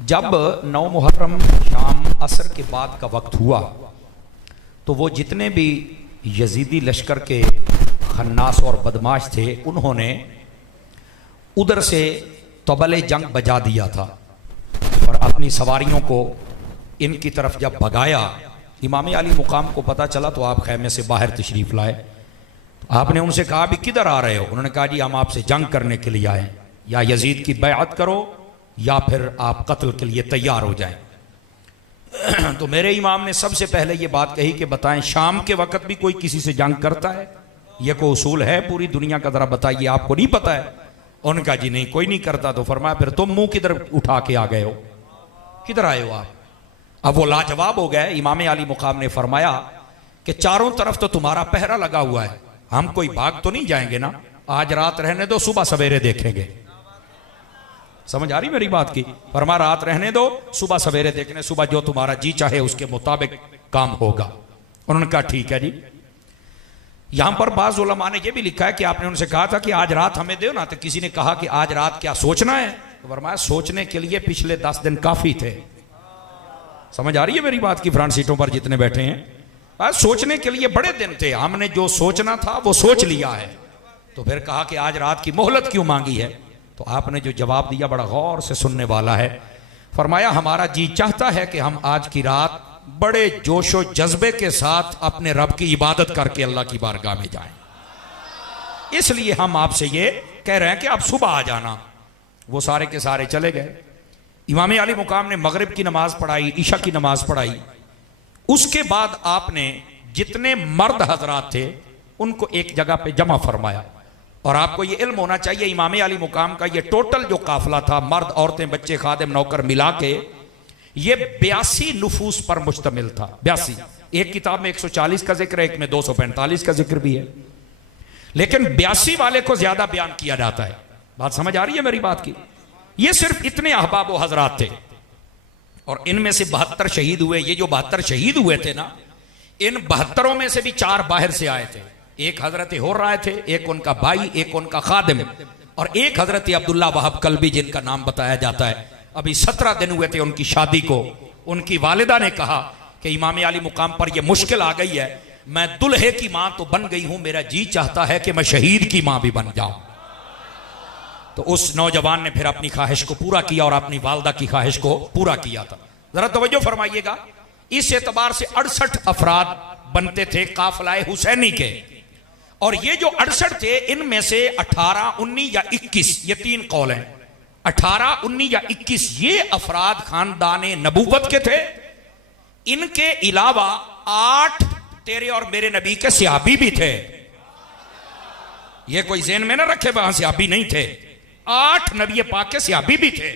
जब 9 मुहर्रम शाम असर के बाद का वक्त हुआ तो वो जितने भी यजीदी लश्कर के खन्नास और बदमाश थे उन्होंने उधर से तबले जंग बजा दिया था और अपनी सवारियों को इनकी तरफ जब भगाया, इमाम अली मुकाम को पता चला तो आप खैमे से बाहर तशरीफ़ लाए। तो आपने उनसे कहा भी किधर आ रहे हो? उन्होंने कहा जी हम आपसे जंग करने के लिए आए, या यजीद की बैअत करो या फिर आप कत्ल के लिए तैयार हो जाएं। तो मेरे इमाम ने सबसे पहले ये बात कही कि बताएं शाम के वक्त भी कोई किसी से जंग करता है? यह कोई उसूल है पूरी दुनिया का? जरा बताइए, आपको नहीं पता है? उनका जी नहीं, कोई नहीं करता। तो फरमाया फिर तुम मुंह किधर उठा के आ गए हो, किधर आए हो आप? अब वो लाजवाब हो गए। इमाम अली मुकाम ने फरमाया कि चारों तरफ तो तुम्हारा पहरा लगा हुआ है, हम कोई भाग तो नहीं जाएंगे ना, आज रात रहने दो, सुबह सवेरे देखेंगे। समझ आ रही मेरी बात की? फरमा रात रहने दो, सुबह सवेरे देखने, सुबह जो तुम्हारा जी चाहे उसके मुताबिक काम होगा। उन्होंने कहा ठीक है जी। यहां पर बाज उलमा ने यह भी लिखा है कि आपने उनसे कहा था कि आज रात हमें दो ना, तो किसी ने कहा कि आज रात क्या सोचना है? तो फरमाया सोचने के लिए पिछले 10 दिन काफी थे। समझ आ रही है मेरी बात की? फ्रंट सीटों पर जितने बैठे हैं, आज सोचने के लिए बड़े दिन थे, हमने जो सोचना था वो सोच लिया है। तो फिर कहा कि आज रात की मोहलत क्यों मांगी है? तो आपने जो जवाब दिया बड़ा गौर से सुनने वाला है। फरमाया हमारा जी चाहता है कि हम आज की रात बड़े जोशो जज्बे के साथ अपने रब की इबादत करके अल्लाह की बारगाह में जाएं, इसलिए हम आपसे ये कह रहे हैं कि आप सुबह आ जाना। वो सारे के सारे चले गए। इमाम अली मुकाम ने मगरिब की नमाज पढ़ाई, ईशा की नमाज पढ़ाई। उसके बाद आपने जितने मर्द हजरात थे उनको एक जगह पे जमा फरमाया। और आपको ये इल्म होना चाहिए इमाम अली मुकाम का ये टोटल जो काफिला था, मर्द औरतें बच्चे खादिम नौकर मिला के, ये 82 नुफूस पर मुश्तमिल था। 82। एक किताब में 140 का जिक्र है, एक में 245 का जिक्र भी है, लेकिन 82 वाले को ज्यादा बयान किया जाता है। बात समझ आ रही है मेरी बात की? ये सिर्फ इतने अहबाब व हजरात थे और इनमें से 72 शहीद हुए। ये जो 72 शहीद हुए थे ना, इन 72 में से भी 4 बाहर से आए थे। एक हजरत हो रहे थे, एक उनका भाई, एक उनका खादिम, और एक हजरत अब्दुल्ला वहाब कल्बी जिनका नाम बताया जाता है। अभी 17 दिन हुए थे उनकी शादी को। उनकी वालिदा ने कहा कि इमाम अली मुकाम पर यह मुश्किल आ गई है, मैं दुल्हे की मां तो बन गई हूं, मेरा जी चाहता है कि मैं शहीद की मां भी बन जाऊं। तो उस नौजवान ने फिर अपनी ख्वाहिश को पूरा किया और अपनी वालदा की ख्वाहिश को पूरा किया था। जरा तवज्जो फरमाइएगा, इस एतबार से 68 अफराद बनते थे काफिलाए हुसैनी के, और ये जो 68 थे इनमें से 18, 19 या 21, ये 3 कौल हैं, 18, 19 या 21 ये अफराद खानदाने नबूवत के थे। इनके अलावा 8 तेरे और मेरे नबी के सहाबी भी थे। ये कोई ज़हन में ना रखे वहां सहाबी नहीं थे, 8 नबी पाक के सहाबी भी थे।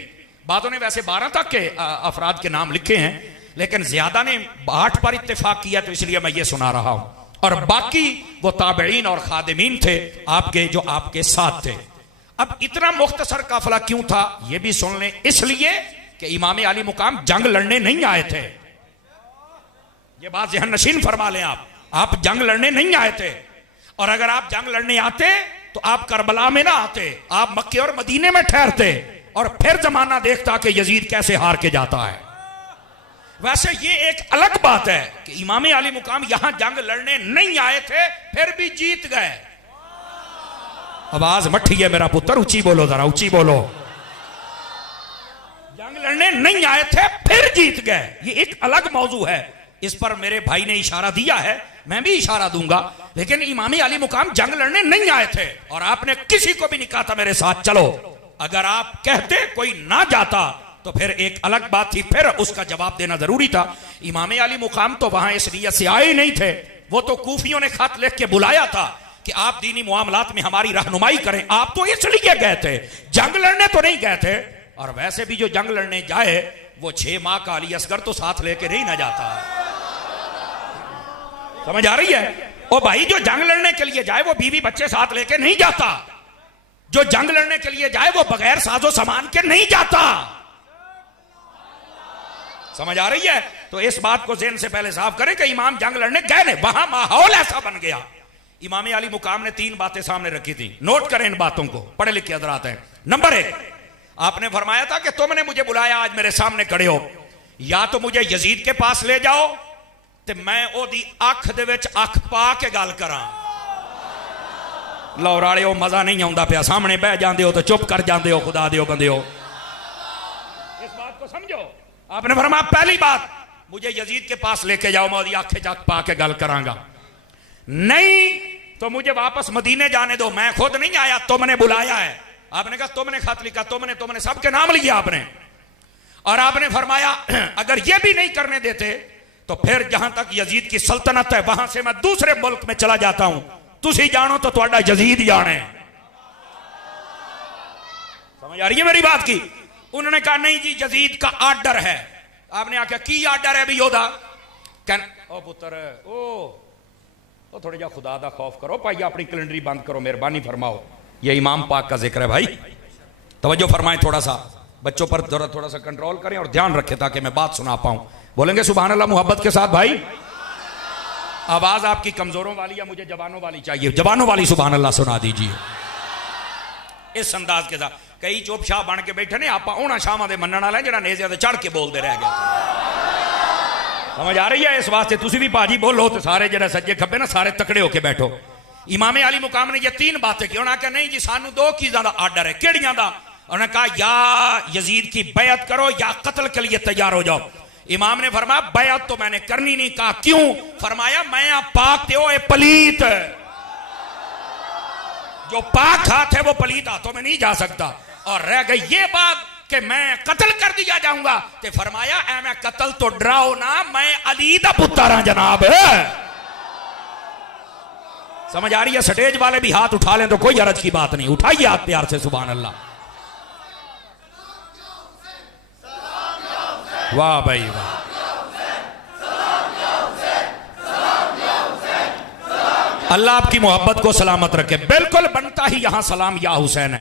बातों ने वैसे 12 तक के अफराद के नाम लिखे हैं, लेकिन ज्यादा ने 8 पर इत्तेफाक किया, तो इसलिए मैं ये सुना रहा हूं। और बाकी वो ताबईन और खादिमीन थे आपके, जो आपके साथ थे। अब इतना मुख्तसर काफिला क्यों था ये भी सुन लें, इसलिए कि इमाम अली मुकाम जंग लड़ने नहीं आए थे। ये बात ज़हन नशीन फरमा लें, आप जंग लड़ने नहीं आए थे। और अगर आप जंग लड़ने आते तो आप करबला में ना आते, आप मक्के और मदीने में ठहरते और फिर जमाना देखता कि यजीद कैसे हार के जाता है। वैसे ये एक अलग बात है कि इमाम अली मुकाम यहां जंग लड़ने नहीं आए थे, फिर भी जीत गए। आवाज मट्ठी है मेरा पुत्र, ऊंची बोलो, जरा ऊंची बोलो। जंग लड़ने नहीं आए थे फिर जीत गए, ये एक अलग मौजू है। इस पर मेरे भाई ने इशारा दिया है, मैं भी इशारा दूंगा। लेकिन इमाम अली मुकाम जंग लड़ने नहीं आए थे और आपने किसी को भी नहीं कहा था मेरे साथ चलो। अगर आप कहते कोई ना जाता तो फिर एक अलग बात थी, फिर उसका जवाब देना जरूरी था। इमाम अली मुकाम तो वहां इस नियत से आए ही नहीं थे, वो तो कूफियों ने खत लिख के बुलाया था कि आप दीनी मामलात में हमारी रहनुमाई करें। आप तो इसलिए गए थे, जंग लड़ने तो नहीं गए थे। और वैसे भी जो जंग लड़ने जाए वो 6 माह का अली असगर तो साथ लेके नहीं ना जाता। समझ आ रही है? ओ भाई, जो जंग लड़ने के लिए जाए वो बीवी बच्चे साथ लेके नहीं जाता। जो जंग लड़ने के लिए जाए वो बगैर साजो सामान के नहीं जाता। समझ आ रही है? तो इस बात को ज़हन से पहले साफ करें कि इमाम जंग लड़ने गए नहीं, वहां माहौल ऐसा बन गया। इमाम अली मुकाम ने 3 बातें सामने रखी थी, नोट करें इन बातों को, पढ़े लिखे हजरात हैं। नंबर 1, आपने फरमाया था कि तुमने मुझे बुलाया, आज मेरे सामने खड़े हो, या तो मुझे यजीद के पास ले जाओ ते मैं ओदी अख दे विच अख पा के गल करा। लौराले मजा नहीं आता पिया, सामने बह जाते हो तो चुप कर जाते हो, खुदा दे बंदे हो, इस बात को समझो। आपने फरमाया पहली बात मुझे यजीद के पास लेके जाओ, मैं ओदी अख च अख पा के गल करांगा, नहीं तो मुझे वापस मदीने जाने दो, मैं खुद नहीं आया, तुमने बुलाया है। आपने कहा तुमने खत लिखा, तुमने सबके नाम लिया आपने, और आपने फरमाया अगर यह भी नहीं करने देते तो फिर जहां तक यजीद की सल्तनत है वहां से मैं दूसरे मुल्क में चला जाता हूं, तुसी जानो तो तुहाडा यजीद जाने। समझ आ रही है मेरी बात की? उन्होंने कहा नहीं जी यजीद का आर्डर है। आपने आख्या की आर्डर है भी योदा? ओ पुत्र ओ थोड़ा जा खुदा दा खौफ करो भाई, अपनी कैलेंडरी बंद करो, मेहरबानी फरमाओ, ये इमाम पाक का जिक्र है भाई, तवज्जो फरमाएं, थोड़ा सा बच्चों पर थोड़ा सा कंट्रोल करें और ध्यान रखें ताकि मैं बात सुना पाऊं। बोलेंगे सुभान अल्लाह मोहब्बत के साथ भाई? आवाज आपकी कमजोरों वाली या मुझे जवानों वाली चाहिए? जवानों वाली सुभान अल्लाह सुना दीजिए इस अंदाज के साथ। कई चुप शाह बन के बैठे ने, आप उन्होंने शाह के मनण वाले जरा नेज़े ते चढ़ के बोलते रह गए। समझ आ रही है? इस वास्ते तुसी भी भाजी बोलो तो सारे जरा सज्जे खब्बे ना सारे तकड़े होके बैठो। इमाम अली मुकाम ने ये तीन बातें की। उन्होंने कहा नहीं जी सानू दो चीज़ों का आर्डर है। केड़ियां दा? उन्होंने कहा या यजीद की बैत करो या कत्ल के लिए तैयार हो जाओ। इमाम ने फरमाया बैत तो मैंने करनी नहीं। कहा क्यों? फरमाया मैं पाक थे, वो पलीत, जो पाक हाथ है वो पलीत हाथों में नहीं जा सकता। और रह गई ये बात कि मैं कत्ल कर दिया जाऊंगा, तो फरमाया ऐ मैं कत्ल तो डराओ ना, मैं अली दा पुत्र हां जनाब। समझ आ रही है? स्टेज वाले भी हाथ उठा लें तो कोई हरज की बात नहीं, उठाइए हाथ प्यार से सुभान अल्लाह। वाह भाई वाह। अल्लाह आपकी मोहब्बत को सलामत रखे। बिल्कुल बनता ही यहां सलाम या हुसैन है।